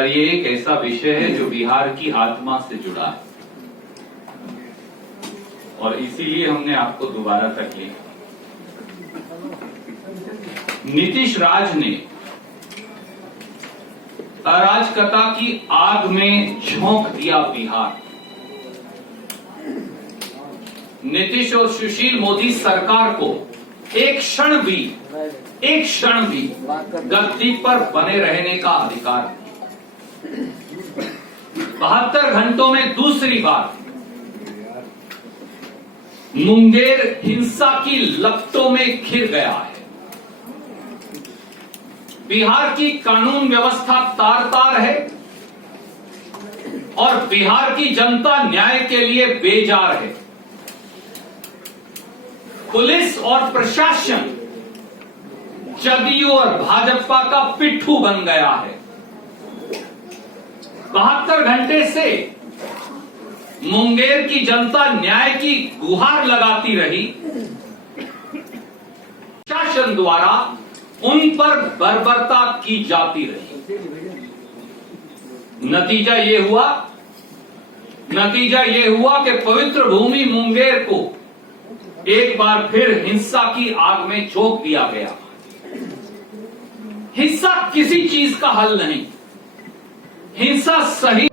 पर ये एक ऐसा विषय है जो बिहार की आत्मा से जुड़ा है और इसीलिए हमने आपको दोबारा तक लिया। नीतीश राज ने अराजकता की आग में झोंक दिया बिहार। नीतीश और सुशील मोदी सरकार को एक क्षण भी गद्दी पर बने रहने का अधिकार नहीं। 72 घंटों में दूसरी बार मुंगेर हिंसा की लपटों में घिर गया है। बिहार की कानून व्यवस्था तार-तार है और बिहार की जनता न्याय के लिए बेजार है। पुलिस और प्रशासन जदयू और भाजपा का पिट्ठू बन गया है। 72 घंटे से मुंगेर की जनता न्याय की गुहार लगाती रही। प्रशासन द्वारा उन पर बर्बरता की जाती रही। नतीजा ये हुआ कि पवित्र भूमि मुंगेर को एक बार फिर हिंसा की आग में झोंक दिया गया। हिंसा किसी चीज का हल नहीं। हिंसा सही